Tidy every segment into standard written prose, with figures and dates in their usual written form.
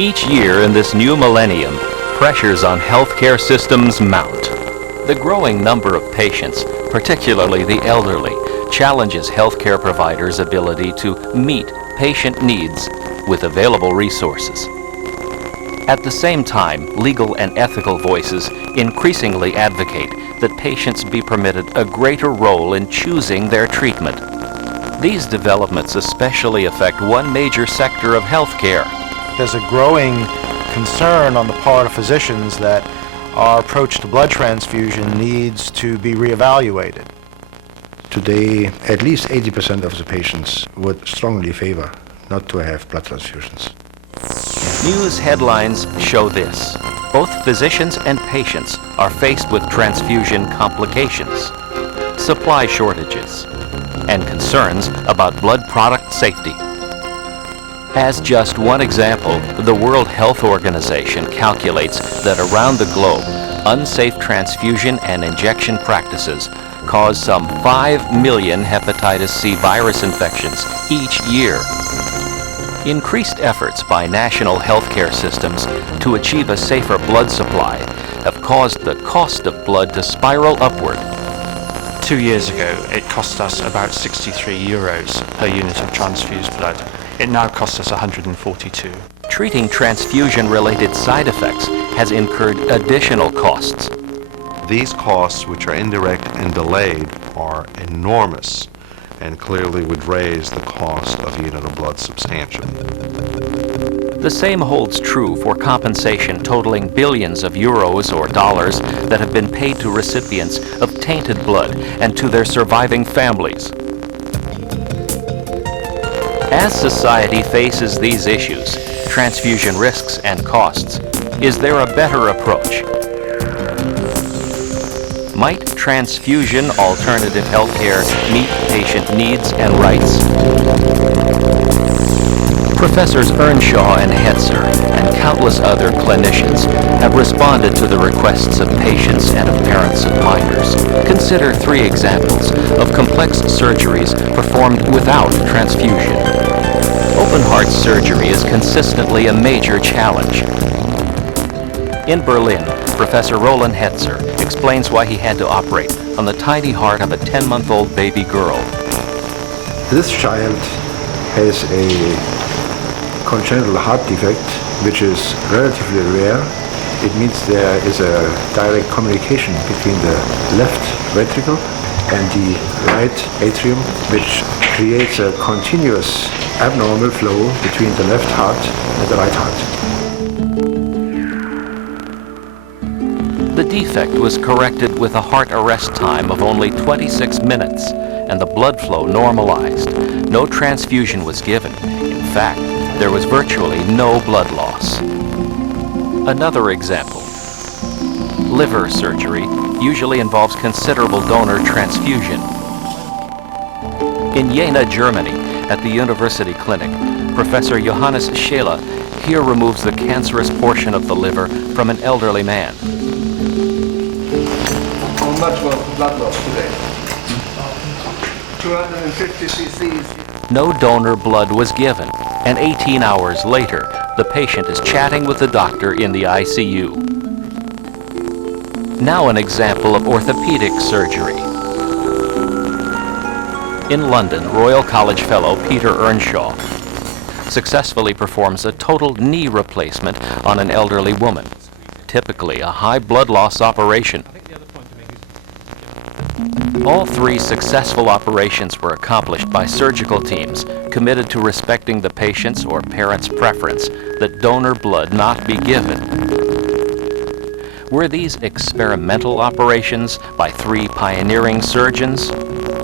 Each year in this new millennium, pressures on healthcare systems mount. The growing number of patients, particularly the elderly, challenges healthcare providers' ability to meet patient needs with available resources. At the same time, legal and ethical voices increasingly advocate that patients be permitted a greater role in choosing their treatment. These developments especially affect one major sector of healthcare. There's a growing concern on the part of physicians that our approach to blood transfusion needs to be reevaluated. Today, at least 80% of the patients would strongly favor not to have blood transfusions. News headlines show this. Both physicians and patients are faced with transfusion complications, supply shortages, and concerns about blood product safety. As just one example, the World Health Organization calculates that around the globe, unsafe transfusion and injection practices cause some 5 million hepatitis C virus infections each year. Increased efforts by national healthcare systems to achieve a safer blood supply have caused the cost of blood to spiral upward. 2 years ago, it cost us about 63 euros per unit of transfused blood. It now costs us 142. Treating transfusion-related side effects has incurred additional costs. These costs, which are indirect and delayed, are enormous and clearly would raise the cost of a unit of blood substantially. The same holds true for compensation totaling billions of euros or dollars that have been paid to recipients of tainted blood and to their surviving families. As society faces these issues, transfusion risks and costs, is there a better approach? Might transfusion alternative healthcare meet patient needs and rights? Professors Earnshaw and Hetzer and countless other clinicians have responded to the requests of patients and of parents of minors. Consider 3 examples of complex surgeries performed without transfusion. Open heart surgery is consistently a major challenge. In Berlin, Professor Roland Hetzer explains why he had to operate on the tiny heart of a 10-month-old baby girl. This child has a congenital heart defect, which is relatively rare. It means there is a direct communication between the left ventricle and the right atrium, which creates a continuous abnormal flow between the left heart and the right heart. The defect was corrected with a heart arrest time of only 26 minutes, and the blood flow normalized. No transfusion was given. In fact, there was virtually no blood loss. Another example. Liver surgery usually involves considerable donor transfusion. In Jena, Germany, at the University Clinic, Professor Johannes Scheele here removes the cancerous portion of the liver from an elderly man. How much was the blood loss today? 250 cc's. No donor blood was given, and 18 hours later, the patient is chatting with the doctor in the ICU. Now an example of orthopedic surgery. In London, Royal College fellow Peter Earnshaw successfully performs a total knee replacement on an elderly woman, typically a high blood loss operation. All 3 successful operations were accomplished by surgical teams committed to respecting the patient's or parent's preference that donor blood not be given. Were these experimental operations by 3 pioneering surgeons?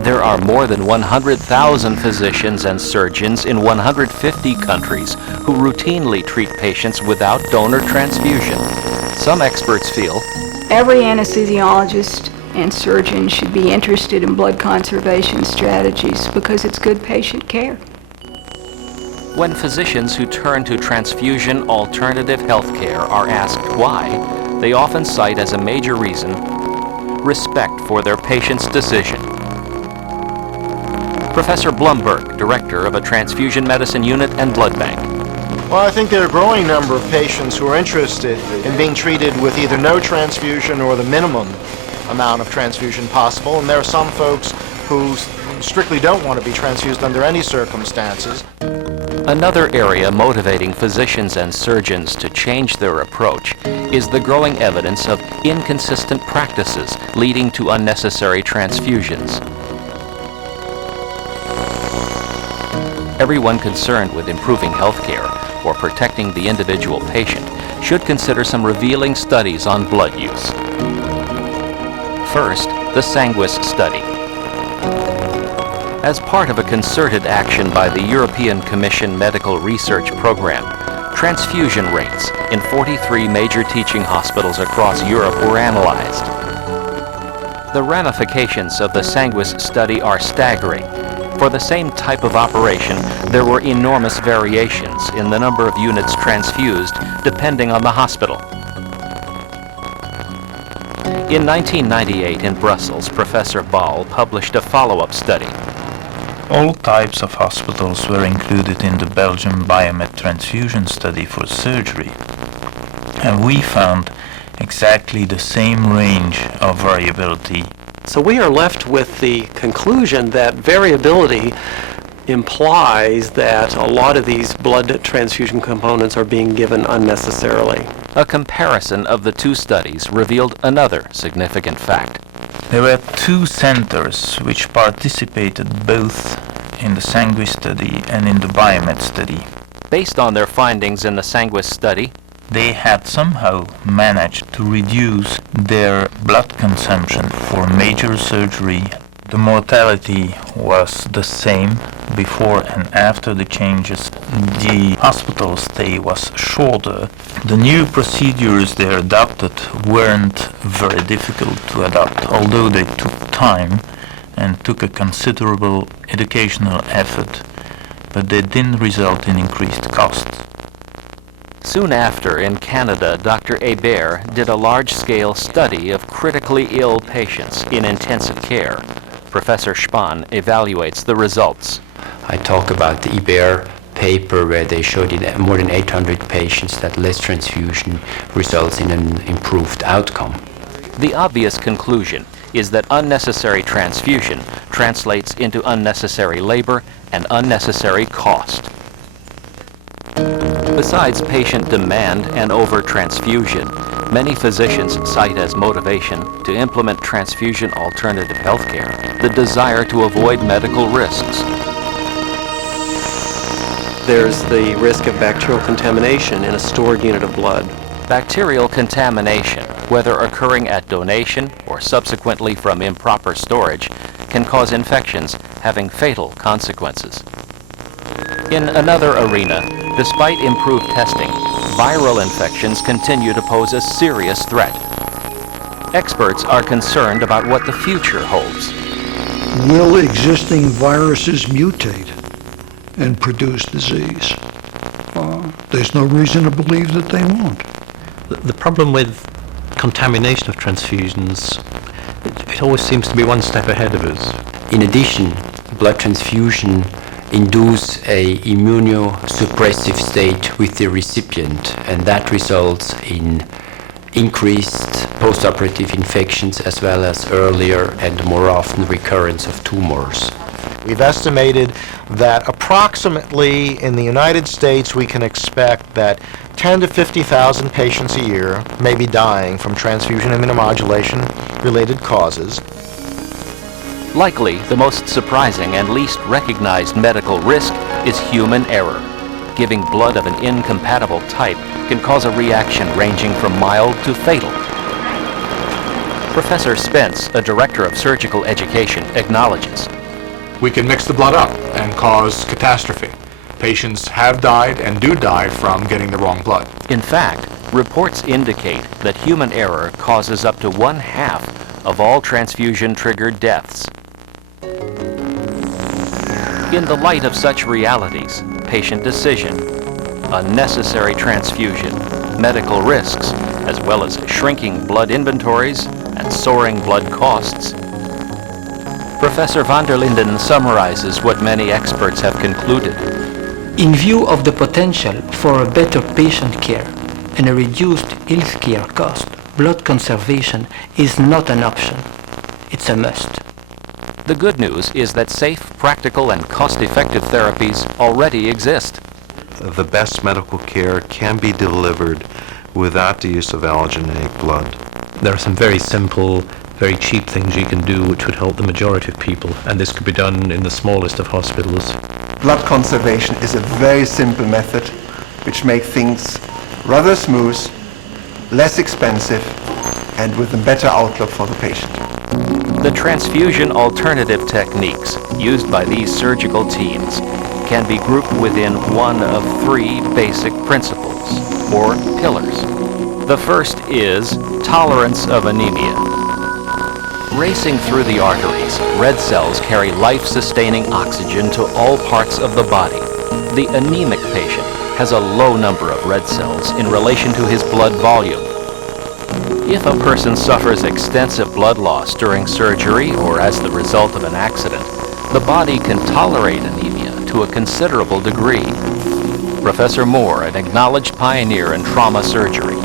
There are more than 100,000 physicians and surgeons in 150 countries who routinely treat patients without donor transfusion. Some experts feel every anesthesiologist and surgeon should be interested in blood conservation strategies because it's good patient care. When physicians who turn to transfusion alternative healthcare are asked why, they often cite as a major reason respect for their patient's decision. Professor Blumberg, director of a transfusion medicine unit and blood bank. Well, I think there are a growing number of patients who are interested in being treated with either no transfusion or the minimum amount of transfusion possible, and there are some folks who strictly don't want to be transfused under any circumstances. Another area motivating physicians and surgeons to change their approach is the growing evidence of inconsistent practices leading to unnecessary transfusions. Everyone concerned with improving healthcare or protecting the individual patient should consider some revealing studies on blood use. First, the Sanguis study. As part of a concerted action by the European Commission Medical Research Program, transfusion rates in 43 major teaching hospitals across Europe were analyzed. The ramifications of the Sanguis study are staggering. For the same type of operation, there were enormous variations in the number of units transfused depending on the hospital. In 1998 in Brussels, Professor Ball published a follow-up study. All types of hospitals were included in the Belgian Biomed transfusion study for surgery, and we found exactly the same range of variability. So we are left with the conclusion that variability implies that a lot of these blood transfusion components are being given unnecessarily. A comparison of the two studies revealed another significant fact. There were two centers which participated both in the Sanguis study and in the Biomed study. Based on their findings in the Sanguis study, they had somehow managed to reduce their blood consumption for major surgery. The mortality was the same before and after the changes. The hospital stay was shorter. The new procedures they adopted weren't very difficult to adopt, although they took time and took a considerable educational effort, but they didn't result in increased costs. Soon after, in Canada, Dr. Hébert did a large-scale study of critically ill patients in intensive care. Professor Spahn evaluates the results. I talk about the Hébert paper where they showed in more than 800 patients that less transfusion results in an improved outcome. The obvious conclusion is that unnecessary transfusion translates into unnecessary labor and unnecessary cost. Besides patient demand and over-transfusion, many physicians cite as motivation to implement transfusion alternative healthcare the desire to avoid medical risks. There's the risk of bacterial contamination in a stored unit of blood. Bacterial contamination, whether occurring at donation or subsequently from improper storage, can cause infections having fatal consequences. In another arena, despite improved testing, viral infections continue to pose a serious threat. Experts are concerned about what the future holds. Will existing viruses mutate and produce disease? There's no reason to believe that they won't. The problem with contamination of transfusions, it always seems to be one step ahead of us. In addition, blood transfusion induce a immunosuppressive state with the recipient, and that results in increased postoperative infections as well as earlier and more often recurrence of tumors. We've estimated that approximately in the United States we can expect that 10 to 50,000 patients a year may be dying from transfusion immunomodulation related causes. Likely, the most surprising and least recognized medical risk is human error. Giving blood of an incompatible type can cause a reaction ranging from mild to fatal. Professor Spence, a director of surgical education, acknowledges. We can mix the blood up and cause catastrophe. Patients have died and do die from getting the wrong blood. In fact, reports indicate that human error causes up to 1/2 of all transfusion-triggered deaths. In the light of such realities, patient decision, unnecessary transfusion, medical risks, as well as shrinking blood inventories and soaring blood costs, Professor van der Linden summarizes what many experts have concluded. In view of the potential for a better patient care and a reduced healthcare cost, blood conservation is not an option. It's a must. The good news is that safe, practical, and cost-effective therapies already exist. The best medical care can be delivered without the use of allogeneic blood. There are some very simple, very cheap things you can do which would help the majority of people, and this could be done in the smallest of hospitals. Blood conservation is a very simple method which makes things rather smooth, less expensive, and with a better outlook for the patient. The transfusion alternative techniques used by these surgical teams can be grouped within one of three basic principles, or pillars. The first is tolerance of anemia. Racing through the arteries, red cells carry life-sustaining oxygen to all parts of the body. The anemic patient has a low number of red cells in relation to his blood volume. If a person suffers extensive blood loss during surgery or as the result of an accident, the body can tolerate anemia to a considerable degree. Professor Moore, an acknowledged pioneer in trauma surgery.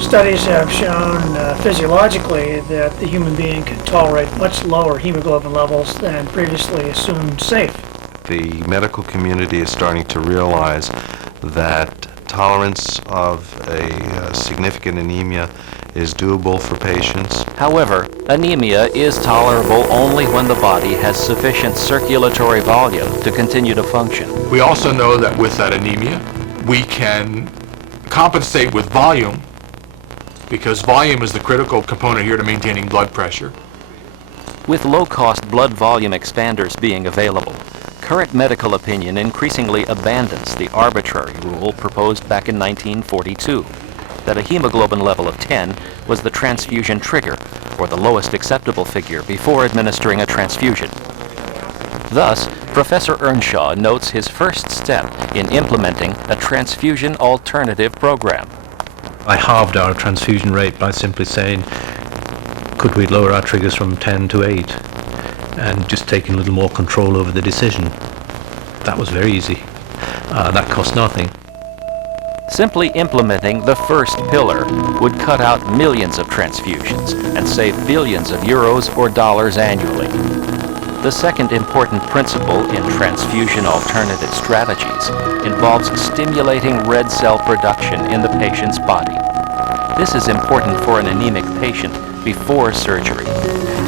Studies have shown physiologically that the human being can tolerate much lower hemoglobin levels than previously assumed safe. The medical community is starting to realize that tolerance of a significant anemia is doable for patients. However, anemia is tolerable only when the body has sufficient circulatory volume to continue to function. We also know that with that anemia, we can compensate with volume, because volume is the critical component here to maintaining blood pressure. With low-cost blood volume expanders being available, current medical opinion increasingly abandons the arbitrary rule proposed back in 1942, that a hemoglobin level of 10 was the transfusion trigger, or the lowest acceptable figure before administering a transfusion. Thus, Professor Earnshaw notes his first step in implementing a transfusion alternative program. I halved our transfusion rate by simply saying, could we lower our triggers from 10 to 8? And just taking a little more control over the decision. That was very easy. That cost nothing. Simply implementing the first pillar would cut out millions of transfusions and save billions of euros or dollars annually. The second important principle in transfusion alternative strategies involves stimulating red cell production in the patient's body. This is important for an anemic patient before surgery,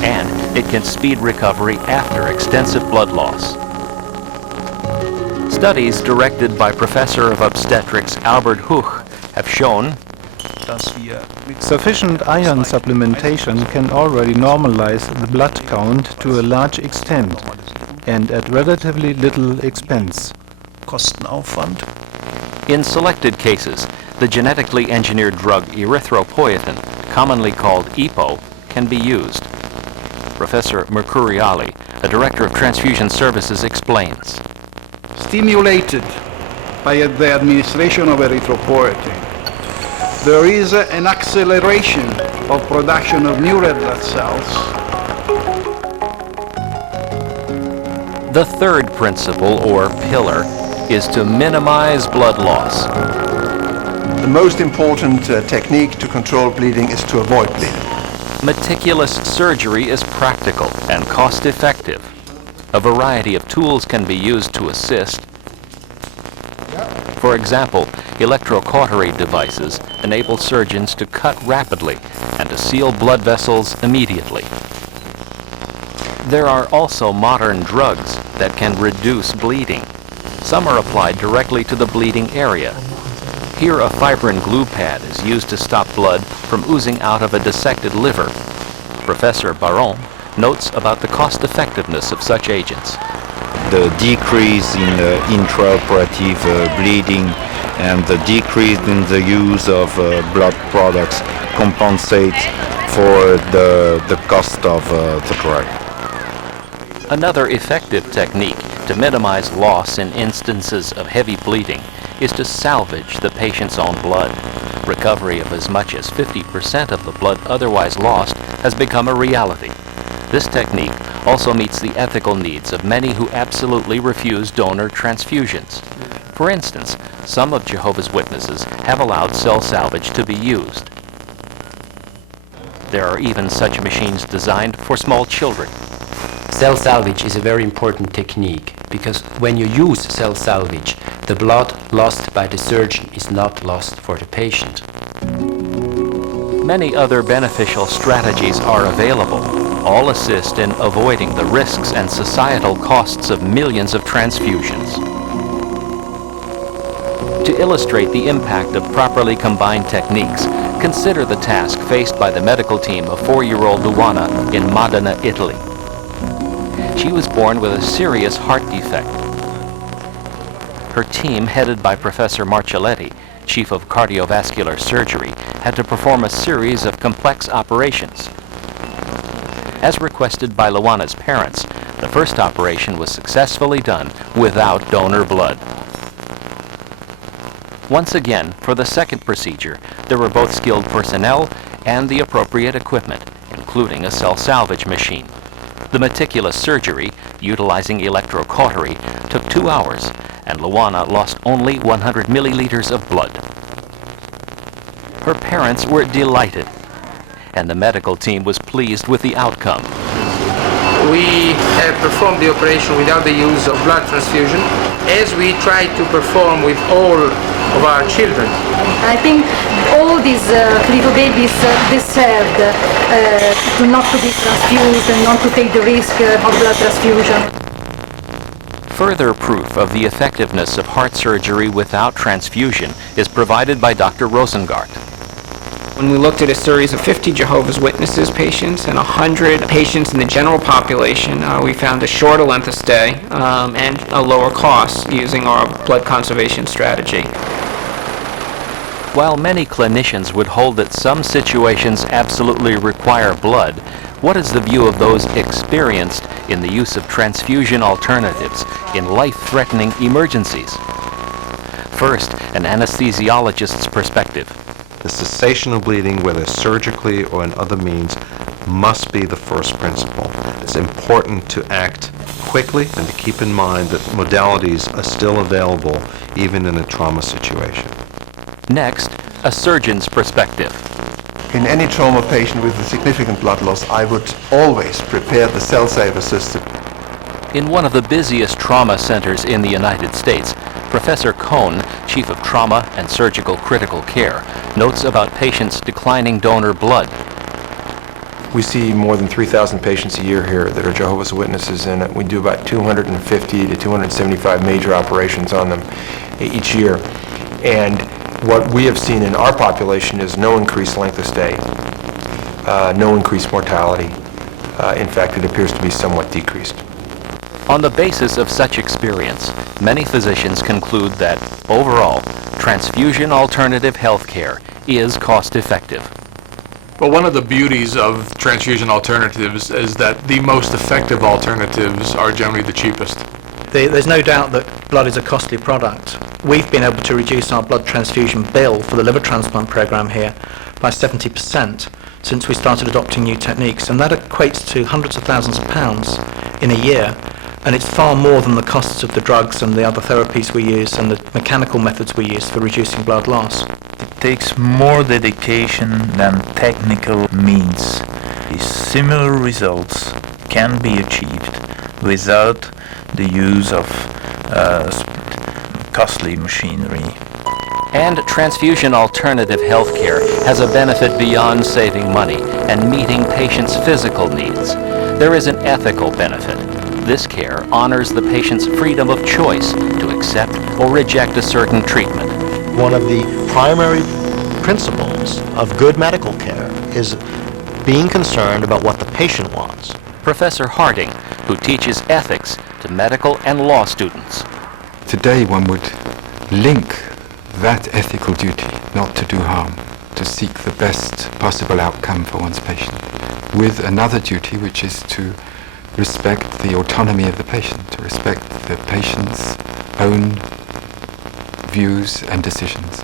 and it can speed recovery after extensive blood loss. Studies directed by Professor of Obstetrics Albert Huch have shown sufficient iron supplementation can already normalize the blood count to a large extent and at relatively little expense. Kostenaufwand. In selected cases, the genetically engineered drug erythropoietin, commonly called EPO, can be used. Professor Mercuriali, a director of transfusion services, explains. Stimulated by the administration of erythropoietin, there is an acceleration of production of new red blood cells. The third principle, or pillar, is to minimize blood loss. The most important technique to control bleeding is to avoid bleeding. Meticulous surgery is practical and cost-effective. A variety of tools can be used to assist. For example, electrocautery devices enable surgeons to cut rapidly and to seal blood vessels immediately. There are also modern drugs that can reduce bleeding. Some are applied directly to the bleeding area. Here, a fibrin glue pad is used to stop blood from oozing out of a dissected liver. Professor Baron notes about the cost-effectiveness of such agents. The decrease in intraoperative bleeding and the decrease in the use of blood products compensates for the cost of the drug. Another effective technique to minimize loss in instances of heavy bleeding is to salvage the patient's own blood. Recovery of as much as 50% of the blood otherwise lost has become a reality. This technique also meets the ethical needs of many who absolutely refuse donor transfusions. For instance, some of Jehovah's Witnesses have allowed cell salvage to be used. There are even such machines designed for small children. Cell salvage is a very important technique because when you use cell salvage, the blood lost by the surgeon is not lost for the patient. Many other beneficial strategies are available. All assist in avoiding the risks and societal costs of millions of transfusions. To illustrate the impact of properly combined techniques, consider the task faced by the medical team of 4-year-old Luana in Modena, Italy. She was born with a serious heart defect. Her team, headed by Professor Marcelletti, Chief of Cardiovascular Surgery, had to perform a series of complex operations. As requested by Luana's parents, the first operation was successfully done without donor blood. Once again, for the second procedure, there were both skilled personnel and the appropriate equipment, including a cell salvage machine. The meticulous surgery, utilizing electrocautery, took 2 hours, and Luana lost only 100 milliliters of blood. Her parents were delighted, and the medical team was pleased with the outcome. We have performed the operation without the use of blood transfusion, as we try to perform with all of our children. I think all these little babies deserve not to be transfused and not to take the risk of blood transfusion. Further proof of the effectiveness of heart surgery without transfusion is provided by Dr. Rosengart. When we looked at a series of 50 Jehovah's Witnesses patients and 100 patients in the general population, we found a shorter length of stay and a lower cost using our blood conservation strategy. While many clinicians would hold that some situations absolutely require blood, what is the view of those experienced in the use of transfusion alternatives in life-threatening emergencies? First, an anesthesiologist's perspective. The cessation of bleeding, whether surgically or in other means, must be the first principle. It's important to act quickly and to keep in mind that modalities are still available even in a trauma situation. Next, a surgeon's perspective. In any trauma patient with a significant blood loss, I would always prepare the cell saver system. In one of the busiest trauma centers in the United States, Professor Cohn, Chief of Trauma and Surgical Critical Care, notes about patients declining donor blood. We see more than 3,000 patients a year here that are Jehovah's Witnesses, and we do about 250 to 275 major operations on them each year. And what we have seen in our population is no increased length of stay, no increased mortality. In fact, it appears to be somewhat decreased. On the basis of such experience, many physicians conclude that, overall, transfusion alternative healthcare is cost-effective. Well, one of the beauties of transfusion alternatives is that the most effective alternatives are generally the cheapest. There's no doubt that blood is a costly product. We've been able to reduce our blood transfusion bill for the liver transplant program here by 70% since we started adopting new techniques, and that equates to hundreds of thousands of pounds in a year. And it's far more than the costs of the drugs and the other therapies we use and the mechanical methods we use for reducing blood loss. It takes more dedication than technical means. These similar results can be achieved without the use of costly machinery. And transfusion alternative healthcare has a benefit beyond saving money and meeting patients' physical needs. There is an ethical benefit. This care honors the patient's freedom of choice to accept or reject a certain treatment. One of the primary principles of good medical care is being concerned about what the patient wants. Professor Harding, who teaches ethics to medical and law students. Today one would link that ethical duty, not to do harm, to seek the best possible outcome for one's patient, with another duty which is to respect the autonomy of the patient, to respect the patient's own views and decisions.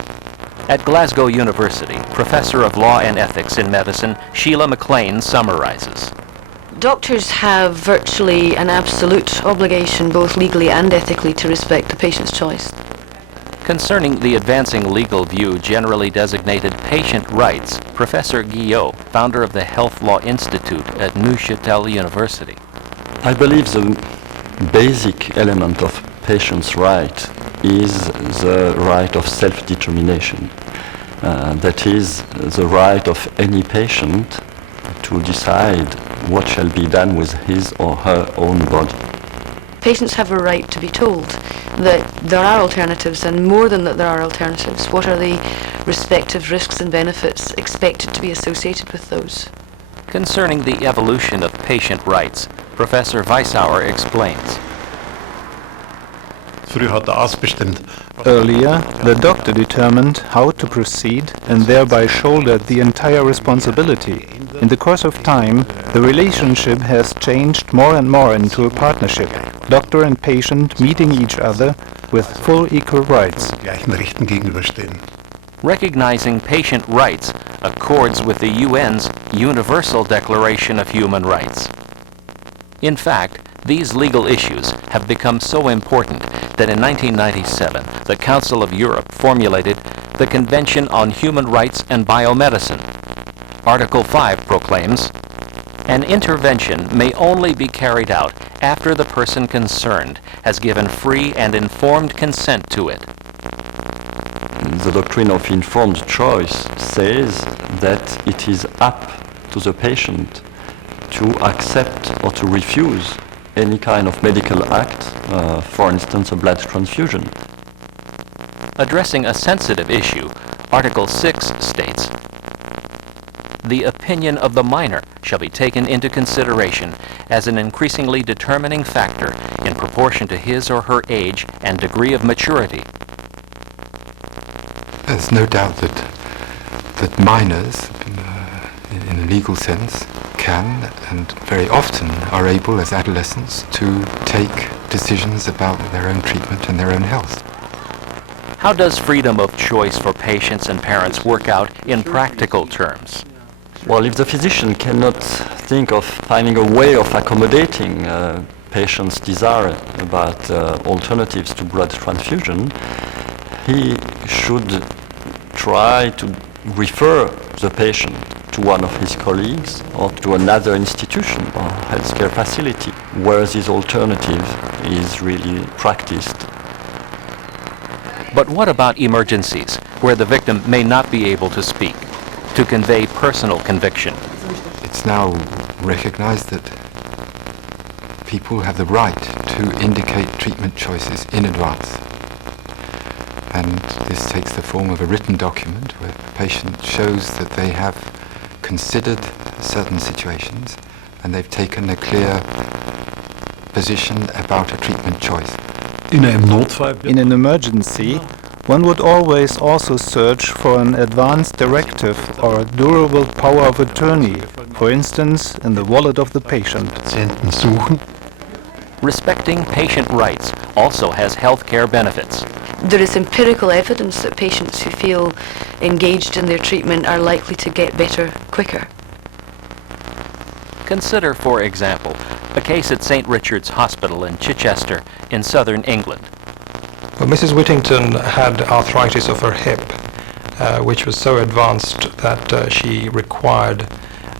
At Glasgow University, Professor of Law and Ethics in Medicine, Sheila McLean summarizes. Doctors have virtually an absolute obligation, both legally and ethically, to respect the patient's choice. Concerning the advancing legal view generally designated patient rights, Professor Guillot, founder of the Health Law Institute at Neuchâtel University. I believe the basic element of patient's right is the right of self-determination. That is the right of any patient to decide what shall be done with his or her own body. Patients have a right to be told that there are alternatives, and more than that there are alternatives. What are the respective risks and benefits expected to be associated with those? Concerning the evolution of patient rights, Professor Weissauer explains. Earlier, the doctor determined how to proceed and thereby shouldered the entire responsibility. In the course of time, the relationship has changed more and more into a partnership, doctor and patient meeting each other with full equal rights. Recognizing patient rights accords with the UN's Universal Declaration of Human Rights. In fact, these legal issues have become so important that in 1997, the Council of Europe formulated the Convention on Human Rights and Biomedicine. Article 5 proclaims, "An intervention may only be carried out after the person concerned has given free and informed consent to it." The doctrine of informed choice says that it is up to the patient to accept or to refuse any kind of medical act, for instance, a blood transfusion. Addressing a sensitive issue, Article 6 states, "The opinion of the minor shall be taken into consideration as an increasingly determining factor in proportion to his or her age and degree of maturity." There's no doubt that minors, in a legal sense, can and very often are able as adolescents to take decisions about their own treatment and their own health. How does freedom of choice for patients and parents work out in practical terms? Well, if the physician cannot think of finding a way of accommodating patients' desire about alternatives to blood transfusion, he should try to refer the patient to one of his colleagues or to another institution or healthcare facility where this alternative is really practiced. But what about emergencies, where the victim may not be able to speak, to convey personal conviction? It's now recognized that people have the right to indicate treatment choices in advance. And this takes the form of a written document where the patient shows that they have considered certain situations and they've taken a clear position about a treatment choice. In an emergency, one would always also search for an advance directive or a durable power of attorney, for instance, in the wallet of the patient. Respecting patient rights also has healthcare benefits. There is empirical evidence that patients who feel engaged in their treatment are likely to get better quicker. Consider, for example, a case at St. Richard's Hospital in Chichester in southern England. Well, Mrs. Whittington had arthritis of her hip, which was so advanced that she required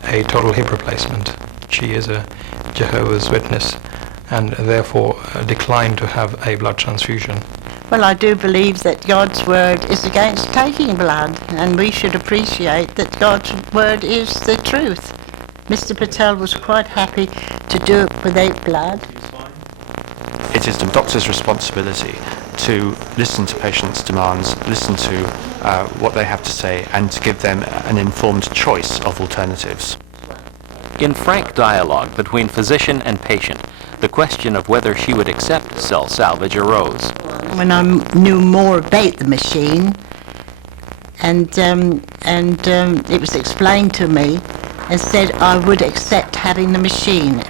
a total hip replacement. She is a Jehovah's Witness and therefore declined to have a blood transfusion. Well, I do believe that God's word is against taking blood, and we should appreciate that God's word is the truth. Mr. Patel was quite happy to do it without blood. It is the doctor's responsibility to listen to patients' demands, listen to what they have to say, and to give them an informed choice of alternatives. In frank dialogue between physician and patient, the question of whether she would accept cell salvage arose. When I knew more about the machine, and it was explained to me, and said I would accept having the machine.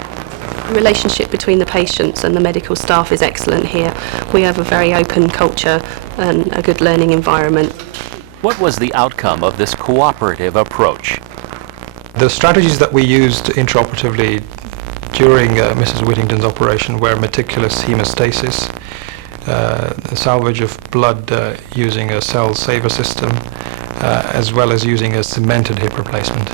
The relationship between the patients and the medical staff is excellent here. We have a very open culture and a good learning environment. What was the outcome of this cooperative approach? The strategies that we used intraoperatively during Mrs. Whittington's operation were meticulous hemostasis, salvage of blood using a cell saver system, as well as using a cemented hip replacement.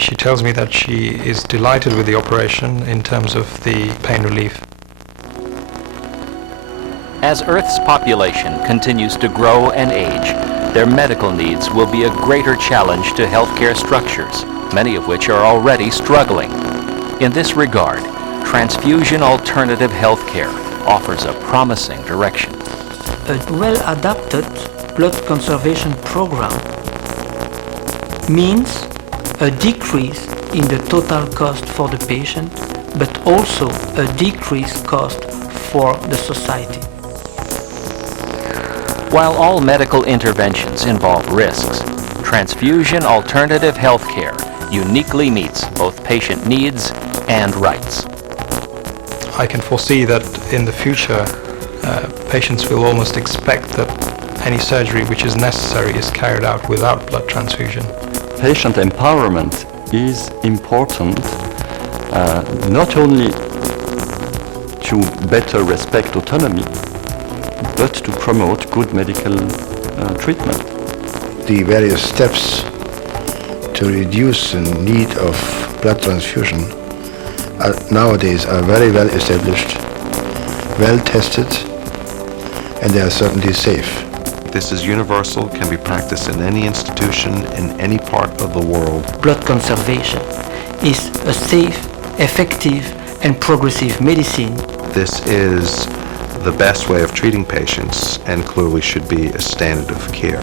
She tells me that she is delighted with the operation in terms of the pain relief. As Earth's population continues to grow and age, their medical needs will be a greater challenge to healthcare structures, many of which are already struggling. In this regard, transfusion alternative healthcare offers a promising direction. A well-adapted blood conservation program means a decrease in the total cost for the patient, but also a decreased cost for the society. While all medical interventions involve risks, transfusion alternative healthcare uniquely meets both patient needs and rights. I can foresee that in the future, patients will almost expect that any surgery which is necessary is carried out without blood transfusion. Patient empowerment is important, not only to better respect autonomy, but to promote good medical treatment. The various steps to reduce the need of blood transfusion nowadays are very well established, well tested, and they are certainly safe. This is universal, can be practiced in any institution in any part of the world. Blood conservation is a safe, effective, and progressive medicine. This is the best way of treating patients and clearly should be a standard of care.